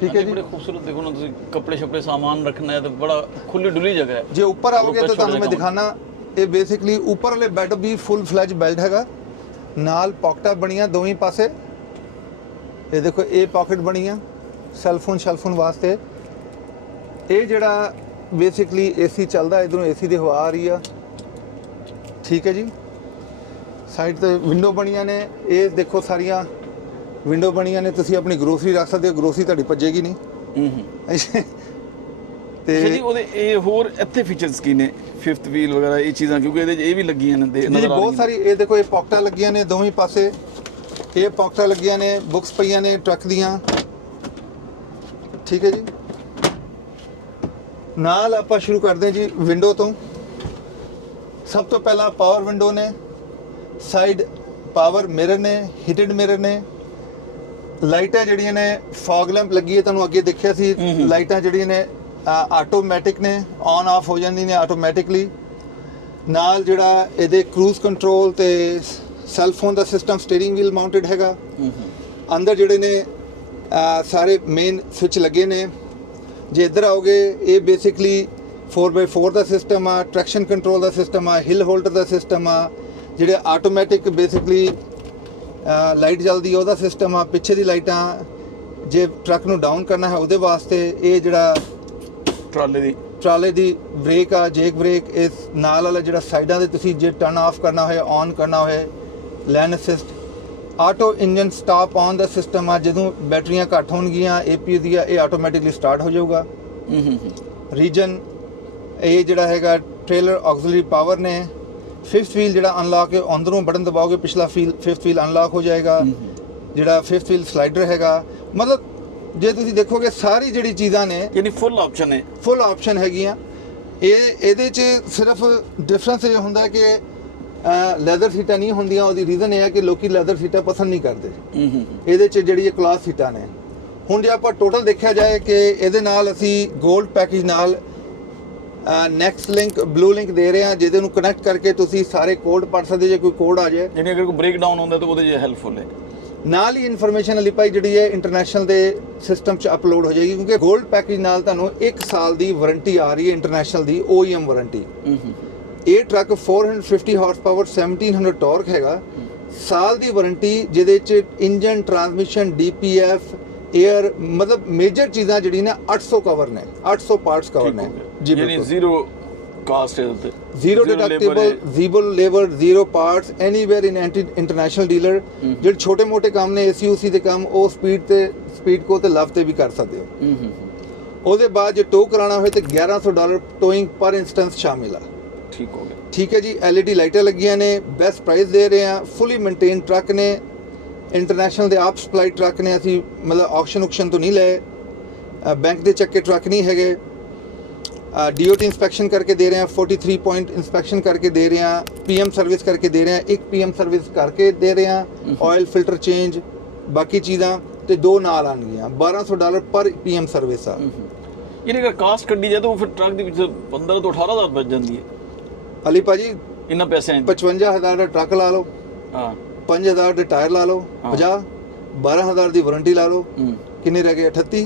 ਠੀਕ ਹੈ ਜੀ। ਬੜੇ ਖੂਬਸੂਰਤ, ਦੇਖੋ ਨਾ ਤੁਸੀਂ, ਕੱਪੜੇ ਛਪੜੇ ਸਾਮਾਨ ਰੱਖਣਾ ਹੈ ਤੇ ਬੜਾ ਖੁੱਲੀ ਡੁੱਲੀ ਜਗ੍ਹਾ ਹੈ। ਜੇ ਉੱਪਰ ਆਓਗੇ ਤਾਂ ਤੁਹਾਨੂੰ ਮੈਂ ਦਿਖਾਣਾ, ਇਹ ਬੇਸਿਕਲੀ ਉੱਪਰ ਵਾਲੇ ਬੈੱਡ ਵੀ ਫੁੱਲ ਫਲੈਜ ਬੈਲਟ ਹੈਗਾ, ਨਾਲ ਪੌਕਟਾਂ ਬਣੀਆਂ ਦੋਵੇਂ ਪਾਸੇ। ਇਹ ਦੇਖੋ ਇਹ ਪਾਕਟ ਬਣੀ ਆ ਸੈਲਫੋਨ ਵਾਸਤੇ। ਇਹ ਜਿਹੜਾ ਬੇਸਿਕਲੀ ਏਸੀ ਚੱਲਦਾ, ਇਧਰੋਂ ਏਸੀ ਦੀ ਹਵਾ ਆ ਰਹੀ ਆ, ਠੀਕ ਹੈ ਜੀ। ਸਾਈਡ ਤੇ ਵਿੰਡੋ ਬਣੀਆਂ ਨੇ, ਇਹ ਦੇਖੋ ਸਾਰੀਆਂ ਵਿੰਡੋ ਬਣੀਆਂ ਨੇ। ਤੁਸੀਂ ਆਪਣੀ ਗਰੋਸਰੀ ਰੱਖ ਸਕਦੇ ਹੋ, ਗਰੋਸਰੀ ਤੁਹਾਡੀ ਭੱਜੇਗੀ ਨਹੀਂ। ਤੇ ਜੀ ਉਹਦੇ ਇਹ ਹੋਰ ਇੱਥੇ ਫੀਚਰਸ ਕੀ ਨੇ, ਫਿਫਥ ਵੀਲ ਵਗੈਰਾ ਇਹ ਚੀਜ਼ਾਂ, ਕਿਉਂਕਿ ਇਹਦੇ 'ਚ ਇਹ ਵੀ ਲੱਗੀਆਂ ਨੇ ਜੀ ਬਹੁਤ ਸਾਰੀ। ਇਹ ਦੇਖੋ ਇਹ ਪੌਕਟਾਂ ਲੱਗੀਆਂ ਨੇ ਦੋਵੇਂ ਪਾਸੇ, ਇਹ ਪੌਕਟਾਂ ਲੱਗੀਆਂ ਨੇ, ਬੁੱਕਸ ਪਈਆਂ ਨੇ ਟਰੱਕ ਦੀਆਂ, ਠੀਕ ਹੈ ਜੀ। ਨਾਲ ਆਪਾਂ ਸ਼ੁਰੂ ਕਰਦੇ ਹਾਂ ਜੀ ਵਿੰਡੋ ਤੋਂ। ਸਭ ਤੋਂ ਪਹਿਲਾਂ ਪਾਵਰ ਵਿੰਡੋ ਨੇ, ਸਾਈਡ ਪਾਵਰ ਮਿਰਰ ਨੇ, ਹੀਟਡ ਮਿਰਰ ਨੇ, ਲਾਈਟਾਂ ਜਿਹੜੀਆਂ ਨੇ ਫੌਗ ਲੈਂਪ ਲੱਗੀ ਹੈ, ਤੁਹਾਨੂੰ ਅੱਗੇ ਦੇਖਿਆ ਸੀ। ਲਾਈਟਾਂ ਜਿਹੜੀਆਂ ਨੇ ਆਟੋਮੈਟਿਕ ਨੇ, ਔਨ ਆਫ ਹੋ ਜਾਂਦੀਆਂ ਨੇ ਆਟੋਮੈਟਿਕਲੀ। ਨਾਲ ਜਿਹੜਾ ਇਹਦੇ ਕਰੂਜ਼ ਕੰਟਰੋਲ ਤੇ ਸੈਲਫੋਨ ਦਾ ਸਿਸਟਮ, ਸਟੀਅਰਿੰਗ ਵੀਲ ਮਾਊਂਟਡ ਹੈਗਾ। ਅੰਦਰ ਜਿਹੜੇ ਨੇ ਸਾਰੇ ਮੇਨ ਸਵਿਚ ਲੱਗੇ ਨੇ। ਜੇ ਇੱਧਰ ਆਓਗੇ, ਇਹ ਬੇਸਿਕਲੀ 4x4 ਦਾ ਸਿਸਟਮ ਆ, ਟਰੈਕਸ਼ਨ ਕੰਟਰੋਲ ਦਾ ਸਿਸਟਮ ਆ, ਹਿਲ ਹੋਲਡਰ ਦਾ ਸਿਸਟਮ ਆ, ਜਿਹੜੇ ਆਟੋਮੈਟਿਕ ਬੇਸਿਕਲੀ ਲਾਈਟ ਜਲਦੀ ਉਹਦਾ ਸਿਸਟਮ ਆ। ਪਿੱਛੇ ਦੀ ਲਾਈਟਾਂ ਜੇ ਟਰੱਕ ਨੂੰ ਡਾਊਨ ਕਰਨਾ ਹੈ ਉਹਦੇ ਵਾਸਤੇ। ਇਹ ਜਿਹੜਾ ਟਰਾਲੇ ਦੀ ਬ੍ਰੇਕ ਆ, ਜੇਕ ਬ੍ਰੇਕ। ਇਸ ਨਾਲ ਵਾਲਾ ਜਿਹੜਾ ਸਾਈਡਾਂ ਦੇ ਤੁਸੀਂ ਜੇ ਟਰਨ ਆਫ ਕਰਨਾ ਹੋਏ, ਔਨ ਕਰਨਾ ਹੋਏ, lane assist. Auto engine stop on ਦਾ ਸਿਸਟਮ ਆ, ਜਦੋਂ ਬੈਟਰੀਆਂ ਘੱਟ ਹੋਣਗੀਆਂ ਏਪੀਯੂ ਦੀਆਂ, ਇਹ ਆਟੋਮੈਟਿਕਲੀ ਸਟਾਰਟ ਹੋ ਜਾਊਗਾ। ਰੀਜਨ ਇਹ ਜਿਹੜਾ ਹੈਗਾ ਟ੍ਰੇਲਰ ਆਕਸਿਲਰੀ ਪਾਵਰ ਨੇ। ਫਿਫਥ ਵੀਲ ਜਿਹੜਾ ਅਨਲੌਕ ਹੈ, ਅੰਦਰੋਂ ਬਟਨ ਦਬਾਓਗੇ ਪਿਛਲਾ ਫਿਫਥ ਵੀਲ ਅਨਲੌਕ ਹੋ ਜਾਏਗਾ। ਜਿਹੜਾ ਫਿਫਥ ਵੀਲ ਸਲਾਈਡਰ ਹੈਗਾ, ਮਤਲਬ ਜੇ ਤੁਸੀਂ ਦੇਖੋਗੇ ਸਾਰੀ ਜਿਹੜੀ ਚੀਜ਼ਾਂ ਨੇ ਯਾਨੀ ਫੁੱਲ ਆਪਸ਼ਨ ਹੈ, ਫੁੱਲ ਆਪਸ਼ਨ ਹੈਗੀਆਂ। ਇਹਦੇ 'ਚ ਸਿਰਫ ਡਿਫਰੈਂਸ ਇਹ ਹੁੰਦਾ ਕਿ ਲੈਦਰ ਸੀਟਾਂ ਨਹੀਂ ਹੁੰਦੀਆਂ। ਉਹਦੀ ਰੀਜ਼ਨ ਇਹ ਹੈ ਕਿ ਲੋਕੀ ਲੈਦਰ ਸੀਟਾਂ ਪਸੰਦ ਨਹੀਂ ਕਰਦੇ। ਇਹਦੇ 'ਚ ਜਿਹੜੀ ਇਹ ਕਲਾਸ ਸੀਟਾਂ ਨੇ। ਹੁਣ ਜੇ ਆਪਾਂ ਟੋਟਲ ਦੇਖਿਆ ਜਾਏ ਕਿ ਇਹਦੇ ਨਾਲ ਅਸੀਂ 골ਡ ਪੈਕੇਜ ਨਾਲ ਨੈਕਸਟ ਲਿੰਕ, ਬਲੂ ਲਿੰਕ ਦੇ ਰਹੇ ਹਾਂ, ਜਿਹਦੇ ਨੂੰ ਕਨੈਕਟ ਕਰਕੇ ਤੁਸੀਂ ਸਾਰੇ ਕੋਡ ਪੜ੍ਹ ਸਕਦੇ। ਜੇ ਕੋਈ ਕੋਡ ਆ ਜਾਏ, ਯਾਨੀ ਅਗਰ ਕੋਈ ਬ੍ਰੇਕ ਡਾਊਨ ਹੁੰਦਾ ਤਾਂ ਉਹਦੇ 'ਚ ਹੈਲਪਫੁਲ ਹੈ। ਨਾਲ ਹੀ ਇਨਫੋਰਮੇਸ਼ਨ ਵਾਲੀ ਭਾਈ ਜਿਹੜੀ ਹੈ ਇੰਟਰਨੈਸ਼ਨਲ ਦੇ ਸਿਸਟਮ 'ਚ ਅਪਲੋਡ ਹੋ ਜਾਏਗੀ, ਕਿਉਂਕਿ 골ਡ ਪੈਕੇਜ ਨਾਲ ਤੁਹਾਨੂੰ 1 ਸਾਲ ਦੀ ਵਾਰੰਟੀ ਆ ਰਹੀ ਹੈ, ਇੰਟਰਨੈਸ਼ਨਲ ਦੀ OEM ਵਾਰੰਟੀ। ਇਹ ਟਰੱਕ 450 ਹਾਰਸ ਪਾਵਰ, 1700 ਟਾਰਕ ਹੈਗਾ। ਸਾਲ ਦੀ ਵਾਰੰਟੀ, ਜਿਹਦੇ 'ਚ ਇੰਜਨ, ਟਰਾਂਸਮਿਸ਼ਨ, DPF, 에ਅਰ, ਮਤਲਬ ਮੇਜਰ ਚੀਜ਼ਾਂ ਜਿਹੜੀਆਂ ਨੇ 800 ਕਵਰ ਨੇ, 800 ਪਾਰਟਸ ਕਵਰ ਨੇ ਜੀ। ਯਾਨੀ ਜ਼ੀਰੋ ਕਾਸਟ ਹੈ ਉੱਤੇ, zero deductible, zero labour, zero parts, anywhere in international dealer. ਜਿਹੜੇ ਛੋਟੇ ਮੋਟੇ ਕੰਮ ਨੇ, ACUC ਦੇ ਕੰਮ, ਉਹ ਸਪੀਡ ਕੋ ਤੇ ਲਵ ਤੇ ਵੀ ਕਰ ਸਕਦੇ ਹੋ। ਉਹਦੇ ਬਾਅਦ ਜੇ ਟੋ ਕਰਾਉਣਾ ਹੋਏ ਤੇ $1100 ਟੋਇੰਗ ਪਰ ਇੰਸਟੈਂਸ ਸ਼ਾਮਿਲ ਆ। ਠੀਕ ਹੋ ਗਿਆ, ਠੀਕ ਹੈ ਜੀ। LED ਲਾਈਟਾਂ ਲੱਗੀਆਂ ਨੇ, ਬੈਸਟ ਪ੍ਰਾਈਸ ਦੇ ਰਹੇ ਆ। ਫੁੱਲੀ ਮੇਨਟੇਨ ਟਰੱਕ ਨੇ, ਇੰਟਰਨੈਸ਼ਨਲ ਦੇ ਆਪ ਸਪਲਾਈ ਟਰੱਕ ਨੇ। ਅਸੀਂ ਮਤਲਬ ਆਕਸ਼ਨ ਤੋਂ ਨਹੀਂ ਲਏ, ਬੈਂਕ ਦੇ ਚੱਕੇ ਟਰੱਕ ਨਹੀਂ ਹੈਗੇ। DOT ਇੰਸਪੈਕਸ਼ਨ ਕਰਕੇ ਦੇ ਰਹੇ ਹਾਂ, 43 ਪੁਆਇੰਟ ਇੰਸਪੈਕਸ਼ਨ ਕਰਕੇ ਦੇ ਰਹੇ ਹਾਂ, PM ਸਰਵਿਸ ਕਰਕੇ ਦੇ ਰਹੇ ਹਾਂ, 1 PM ਸਰਵਿਸ ਕਰਕੇ ਦੇ ਰਹੇ ਹਾਂ, ਆਇਲ ਫਿਲਟਰ ਚੇਂਜ, ਬਾਕੀ ਚੀਜ਼ਾਂ ਤੇ 2 ਨਾਲ ਆਣਗੀਆਂ। $1200 ਪਰ PM ਸਰਵਿਸ ਆ। ਯਾਨੀ ਅਗਰ ਕਾਸਟ ਕੱਢੀ ਜਾਏ ਤਾਂ ਉਹ ਫਿਰ ਟਰੱਕ ਦੇ ਵਿੱਚ 15 ਤੋਂ 18000 ਬਚ ਜਾਂਦੀ ਹੈ। ਅਲੀ ਭਾਜੀ ਇੰਨਾ ਪੈਸੇ 55000 ਦਾ ਟਰੱਕ ਲਾ ਲਓ, 5000 ਦੇ ਟਾਇਰ ਲਾ ਲਓ, 50, 12000 ਦੀ ਵਾਰੰਟੀ ਲਾ ਲਓ, ਕਿੰਨੇ ਰਹਿ ਗਏ? 38।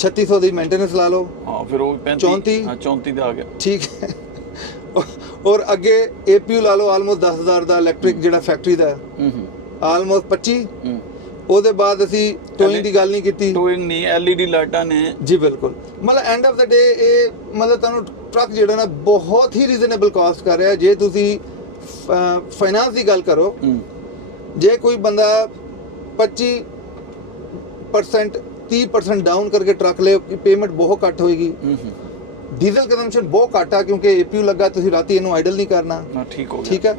3600 ਦੀ ਮੇਨਟੇਨੈਂਸ ਲਾ ਲਓ, ਹਾਂ ਫਿਰ ਉਹ 35, 34 ਤੇ ਆ ਗਿਆ। ਠੀਕ ਹੈ। ਔਰ ਅੱਗੇ APU ਲਾ ਲਓ, ਆਲਮੋਸਟ 10000 ਦਾ ਇਲੈਕਟ੍ਰਿਕ ਜਿਹੜਾ ਫੈਕਟਰੀ ਦਾ, ਆਲਮੋਸਟ 25। ਉਹਦੇ ਬਾਅਦ ਅਸੀਂ ਟੋਇੰਗ ਦੀ ਗੱਲ ਨਹੀਂ ਕੀਤੀ ਟੋਇੰਗ ਨਹੀਂ, LED ਲਾਈਟਾਂ ਨੇ ਜੀ ਬਿਲਕੁਲ। ਮਤਲਬ ਐਂਡ ਆਫ ਦਾ ਡੇ ਇਹ ਮਤਲਬ ਤੁਹਾਨੂੰ ਟਰੱਕ ਜਿਹੜਾ ਨਾ ਬਹੁਤ ਹੀ ਰੀਜ਼ਨੇਬਲ ਕਾਸਟ ਕਰ ਰਿਹਾ। ਜੇ ਤੁਸੀਂ ਫਾਈਨਾਂਸ ਦੀ ਗੱਲ ਕਰੋ, ਜੇ ਕੋਈ ਬੰਦਾ 25% 30% ਡਾਊਨ ਕਰਕੇ ਟਰੱਕ ਲੇ, ਪੇਮੈਂਟ ਬਹੁਤ ਘੱਟ ਹੋਏਗੀ। ਡੀਜ਼ਲ ਕੰਜ਼ੰਪਸ਼ਨ ਬਹੁਤ ਘੱਟ ਆ ਕਿਉਂਕਿ APU ਲੱਗਾ, ਤੁਸੀਂ ਰਾਤੀ ਇਹਨੂੰ ਆਈਡਲ ਨਹੀਂ ਕਰਨਾ। ਠੀਕ ਹੋ ਗਿਆ, ਠੀਕ ਹੈ।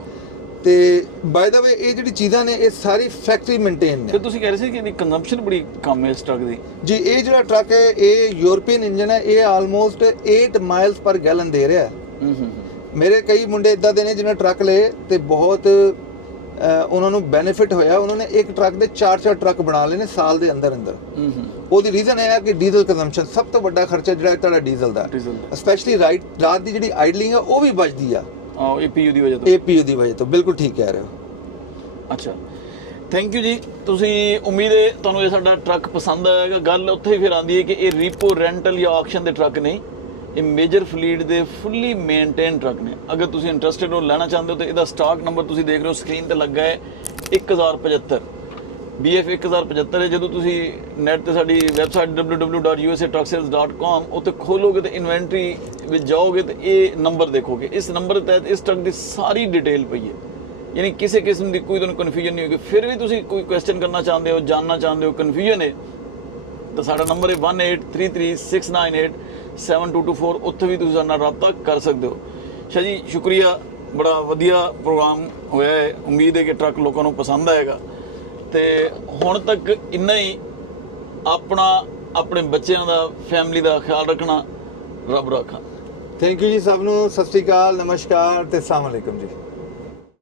ਤੇ ਬਾਏ ਦਾ ਵੇ ਇਹ ਜਿਹੜੀ ਚੀਜ਼ਾਂ ਨੇ ਇਹ ਸਾਰੀ ਫੈਕਟਰੀ ਮੇਨਟੇਨ ਨੇ। ਤੇ ਤੁਸੀਂ ਕਹਿ ਰਹੇ ਸੀ ਕਿ ਇਹਦੀ ਕੰਜ਼ੰਪਸ਼ਨ ਬੜੀ ਕਮ ਹੈ ਇਸ ਟਰੱਕ ਦੀ। ਜੀ ਇਹ ਜਿਹੜਾ ਟਰੱਕ ਹੈ ਇਹ ਯੂਰਪੀਅਨ ਇੰਜਨ ਹੈ, ਇਹ ਆਲਮੋਸਟ 8 ਮਾਈਲਸ ਪਰ ਗੈਲਨ ਦੇ ਰਿਹਾ। ਮੇਰੇ ਕਈ ਮੁੰਡੇ ਇਦਾਂ ਦੇ ਨੇ ਜਿਹਨਾਂ ਟਰੱਕ ਲਏ ਤੇ ਬਹੁਤ ਉਹਨਾਂ ਨੂੰ ਬੈਨੀਫਿਟ ਹੋਇਆ। ਉਹਨਾਂ ਨੇ ਇੱਕ ਟਰੱਕ ਦੇ 4 ਟਰੱਕ ਬਣਾ ਲਏ ਨੇ ਸਾਲ ਦੇ ਅੰਦਰ ਅੰਦਰ। ਉਹਦੀ ਰੀਜ਼ਨ ਇਹ ਹੈ ਕਿ ਡੀਜ਼ਲ ਕੰਜ਼ੰਪਸ਼ਨ ਸਭ ਤੋਂ ਵੱਡਾ ਖਰਚਾ ਜਿਹੜਾ ਤੁਹਾਡਾ ਡੀਜ਼ਲ ਦਾ, ਸਪੈਸ਼ਲੀ ਰਾਤ ਦੀ ਜਿਹੜੀ ਆਈਡਲਿੰਗ ਆ ਉਹ ਵੀ ਬਚਦੀ ਆ APU ਦੀ ਵਜ੍ਹਾ ਤੋਂ। APU ਦੀ ਵਜ੍ਹਾ ਤੋਂ, ਬਿਲਕੁਲ ਠੀਕ ਕਹਿ ਰਹੇ ਹੋ। ਅੱਛਾ, ਥੈਂਕ ਯੂ ਜੀ। ਤੁਸੀਂ ਉਮੀਦ ਹੈ ਤੁਹਾਨੂੰ ਇਹ ਸਾਡਾ ਟਰੱਕ ਪਸੰਦ ਆਏਗਾ। ਗੱਲ ਉੱਥੇ ਹੀ ਫਿਰ ਆਉਂਦੀ ਹੈ ਕਿ ਇਹ ਰੀਪੋ, ਰੈਂਟਲ ਜਾਂ ਆਕਸ਼ਨ ਦੇ ਟਰੱਕ ਨਹੀਂ, ਇਹ ਮੇਜਰ ਫਲੀਟ ਦੇ ਫੁੱਲੀ ਮੇਨਟੇਨ ਟਰੱਕ ਨੇ। ਅਗਰ ਤੁਸੀਂ ਇੰਟਰਸਟਿਡ ਹੋ, ਲੈਣਾ ਚਾਹੁੰਦੇ ਹੋ ਤਾਂ ਇਹਦਾ ਸਟਾਕ ਨੰਬਰ ਤੁਸੀਂ ਦੇਖ ਰਹੇ ਹੋ ਸਕਰੀਨ ਤੇ ਲੱਗਾ ਹੈ 1075 BF 1075 ਹੈ। ਜਦੋਂ ਤੁਸੀਂ ਨੈਟ ਤੇ ਸਾਡੀ ਵੈਬਸਾਈਟ www.usatrucksales.com ਉੱਤੇ ਖੋਲੋਗੇ ਤੇ ਇਨਵੈਂਟਰੀ ਵਿੱਚ ਜਾਓਗੇ ਤੇ ਇਹ ਨੰਬਰ ਦੇਖੋਗੇ। ਇਸ ਨੰਬਰ ਦੇ ਤਹਿਤ ਇਸ ਟਰੱਕ ਦੀ ਸਾਰੀ ਡਿਟੇਲ ਪਈ ਹੈ, ਯਾਨੀ ਕਿਸੇ ਕਿਸਮ ਦੀ ਕੋਈ ਤੁਹਾਨੂੰ ਕਨਫਿਊਜ਼ਨ ਨਹੀਂ ਹੋਏਗੀ। ਫਿਰ ਵੀ ਤੁਸੀਂ ਕੋਈ ਕੁਐਸਚਨ ਕਰਨਾ ਚਾਹੁੰਦੇ ਹੋ, ਜਾਣਨਾ ਚਾਹੁੰਦੇ ਹੋ, ਕਨਫਿਊਜ਼ਨ ਹੈ ਤਾਂ ਸਾਡਾ ਨੰਬਰ ਹੈ 183369872224। ਉੱਥੇ ਵੀ ਤੁਸੀਂ ਸਾਡੇ ਨਾਲ ਰਾਬਤਾ ਕਰ ਸਕਦੇ ਹੋ। ਸ਼ਾਹ ਜੀ ਸ਼ੁਕਰੀਆ, ਬੜਾ ਵਧੀਆ ਪ੍ਰੋਗਰਾਮ ਹੋਇਆ ਹੈ। ਉਮੀਦ ਹੈ ਕਿ ਟਰੱਕ ਲੋਕਾਂ ਨੂੰ ਪਸੰਦ ਆਏਗਾ। ਤੇ ਹੁਣ ਤੱਕ ਇੰਨਾ ਹੀ। ਆਪਣਾ, ਆਪਣੇ ਬੱਚਿਆਂ ਦਾ, ਫੈਮਿਲੀ ਦਾ ਖਿਆਲ ਰੱਖਣਾ। ਰੱਬ ਰਾਖਾ। ਥੈਂਕ ਯੂ ਜੀ ਸਭ ਨੂੰ। ਸਤਿ ਸ਼੍ਰੀ ਅਕਾਲ, ਨਮਸਕਾਰ ਤੇ ਅਸਲਾਮ ਅਲੈਕੁਮ ਜੀ।